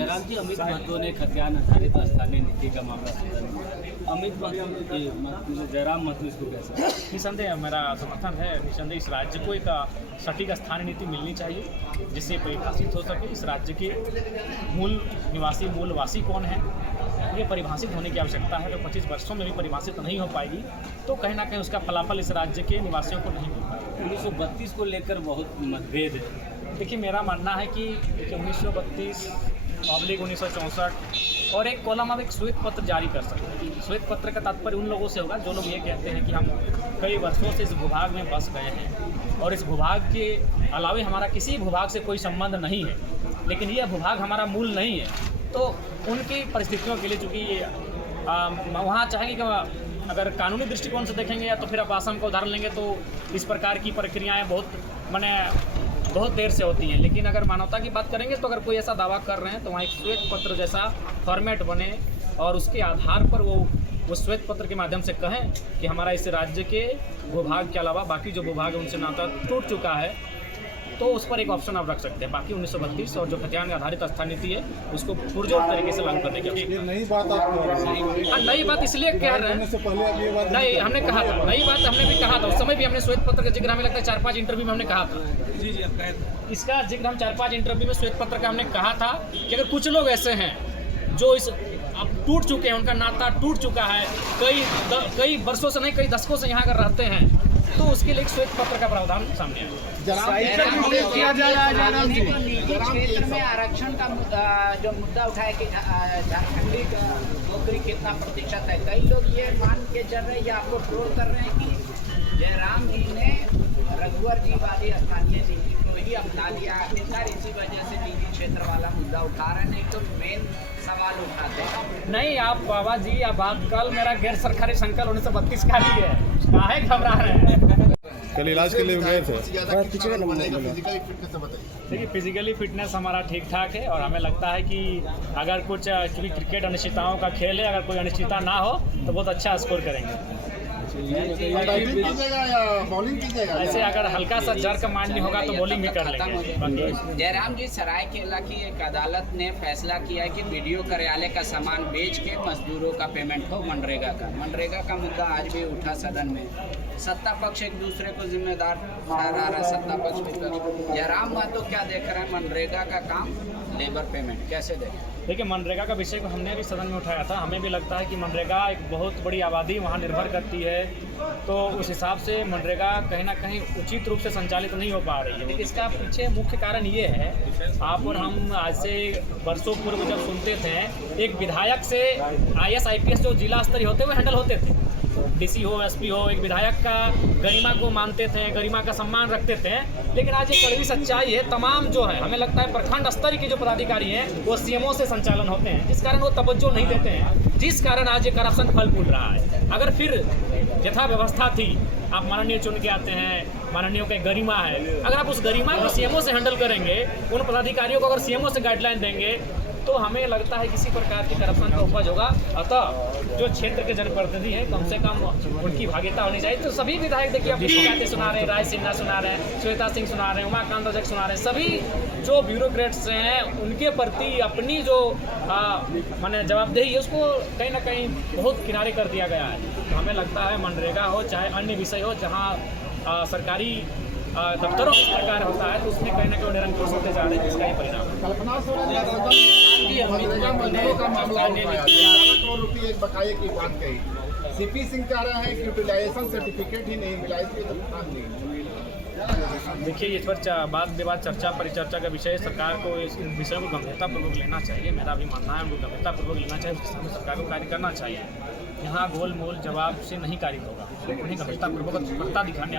जयराम जी, अमित महतो ने खतियान आधारित स्थानीय नीति का मामला सदन में। अमित महतो, जयराम महतो इसको कैसे? निसंदेह मेरा समर्थन है। निसंदेह इस राज्य को एक सटीक स्थानीय नीति मिलनी चाहिए जिससे परिभाषित हो सके इस राज्य के मूलवासी कौन है। ये परिभाषित होने की आवश्यकता है। तो 25 वर्षों में भी परिभाषित नहीं हो पाएगी तो कहीं ना कहीं उसका फलाफल इस राज्य के निवासियों को नहीं मिल पाएगा। 1932 को लेकर बहुत मतभेद है। देखिए, मेरा मानना है कि 1932/1964 और एक कॉलम आप एक श्वेत पत्र जारी कर सकते हैं। श्वेत पत्र का तात्पर्य उन लोगों से होगा जो लोग ये कहते हैं कि हम कई वर्षों से इस भूभाग में बस गए हैं और इस भूभाग के अलावे हमारा किसी भूभाग से कोई संबंध नहीं है, लेकिन यह भूभाग हमारा मूल नहीं है। तो उनकी परिस्थितियों के लिए चूँकि वहाँ चाहेंगे कि अगर कानूनी दृष्टिकोण से देखेंगे या तो फिर आप आसाम का उदाहरण लेंगे तो इस प्रकार की प्रक्रियाएँ बहुत देर से होती हैं। लेकिन अगर मानवता की बात करेंगे तो अगर कोई ऐसा दावा कर रहे हैं तो वहाँ एक श्वेत पत्र जैसा फॉर्मेट बने और उसके आधार पर वो श्वेत पत्र के माध्यम से कहें कि हमारा इस राज्य के भूभाग के अलावा बाकी जो भूभाग है उनसे नाता टूट चुका है, तो उस पर एक ऑप्शन आप रख सकते हैं। बाकी 1932 और जो खतियान आधारित स्थानीय नीति है उसको पुरजोर तरीके से लागू करने की आवश्यकता। नई बात आप नई बात इसलिए कह रहे हैं, नहीं हमने कहा था नई बात, हमने भी कहा था उस समय भी हमने श्वेत पत्र का जिक्र हमें लगता है 4-5 इंटरव्यू में हमने कहा था। जी जी, आप कहे थे इसका जिक्र हम 4-5 इंटरव्यू में श्वेत पत्र का हमने कहा था कि अगर कुछ लोग ऐसे हैं जो इस अब टूट चुके हैं, उनका नाता टूट चुका है, कई वर्षों से नहीं कई दशकों से यहाँ कर रहते हैं, तो उसके लिए एक श्वेत पत्र का प्रावधान सामने आया। निजी क्षेत्र में आरक्षण का जो मुद्दा उठाया कि झारखंडी नौकरी कितना प्रतिशत है, कई लोग ये मान के चल रहे हैं या आपको ट्रोल कर रहे हैं कि जयराम जी ने रघुवर जी वाली स्थानीय नीति को ही अपना लिया आखिरकार, इसी वजह से निजी क्षेत्र वाला मुद्दा उठा रहे हैं, नहीं तो मेन सवाल उठाते हैं। नहीं, आप बाबा जी आप बात कल मेरा गैर सरकारी संकल्प 1932 का ही है, काहे घबरा रहे हैं? कल इलाज के लिए गए थे। देखिए, फिजिकली फिटनेस हमारा ठीक ठाक है और हमें लगता है कि अगर कुछ क्योंकि क्रिकेट अनिश्चितताओं का खेल है, अगर कोई अनिश्चितता ना हो तो बहुत अच्छा स्कोर करेंगे। ऐसे अगर हल्का सा जर का माइंड नहीं होगा तो बॉलिंग भी कर लेंगे। जयराम जी, सरायकेला की एक अदालत ने फैसला किया है कि वीडियो कार्यालय का सामान बेच के मजदूरों का पेमेंट हो मनरेगा का मुद्दा आज भी उठा सदन में। सत्ता पक्ष एक दूसरे को जिम्मेदार ठहरा रहा, सत्ता पक्ष विपक्ष। जयराम महतो क्या देख रहे हैं मनरेगा का काम, लेबर पेमेंट कैसे देखें? देखिए, मनरेगा का विषय को हमने भी सदन में उठाया था। हमें भी लगता है कि मनरेगा एक बहुत बड़ी आबादी वहाँ निर्भर करती है, तो उस हिसाब से मनरेगा कहीं ना कहीं उचित रूप से संचालित नहीं हो पा रही है। लेकिन इसका पीछे मुख्य कारण ये है, आप और हम आज से वर्षों पूर्व जब सुनते थे एक विधायक से IAS IPS जो जिला स्तरीय होते हुए हैंडल होते थे, DC हो SP हो, एक विधायक का गरिमा को मानते थे, गरिमा का सम्मान रखते थे। लेकिन आज ये कड़वी सच्चाई है, तमाम जो है हमें लगता है प्रखंड स्तर के जो पदाधिकारी हैं वो CMO से संचालन होते हैं, जिस कारण वो तवज्जो नहीं देते हैं, जिस कारण आज ये करप्शन फल फूल रहा है। अगर फिर यथा व्यवस्था थी, आप माननीय चुन के आते हैं, माननीयों का गरिमा है, अगर आप उस गरिमा को CMO से हैंडल करेंगे, उन पदाधिकारियों को अगर CMO से गाइडलाइन देंगे तो हमें लगता है किसी प्रकार के करप्शन का उपज होगा। अतः जो क्षेत्र के जनप्रतिनिधि हैं कम से कम उनकी भागीदारी होनी चाहिए। तो सभी विधायक देखिए अपनी शिकायतें सुना रहे हैं, राय सिन्हा सुना रहे हैं, श्वेता सिंह सुना रहे हैं, उमाकांत अध्यक्ष सुना रहे हैं, सभी जो ब्यूरोक्रेट्स हैं उनके प्रति अपनी जो माने जवाबदेही है उसको कहीं ना कहीं बहुत किनारे कर दिया गया है। तो हमें लगता है मनरेगा हो चाहे अन्य विषय हो, जहाँ सरकारी दफ्तरों का प्रकार होता है तो उसमें कहीं ना कहीं निरंकुश होते जा रहे हैं, जिसका ही परिणाम है। CP सिंह कह रहे हैं कि यूटिलाइजेशन सर्टिफिकेट ही नहीं मिला, इसलिए तो भुगतान नहीं। देखिए, इस पर वाद विवाद चर्चा परिचर्चा का विषय, सरकार को इस विषय को गंभीरतापूर्वक लेना चाहिए। मेरा भी मानना है उनको गंभीरतापूर्वक लेना चाहिए, उसके सामने सरकार को कार्य करना चाहिए। यहाँ गोल मोल जवाब से नहीं कार्य होगा, उन्हें गंभीरतापूर्वक दिखाने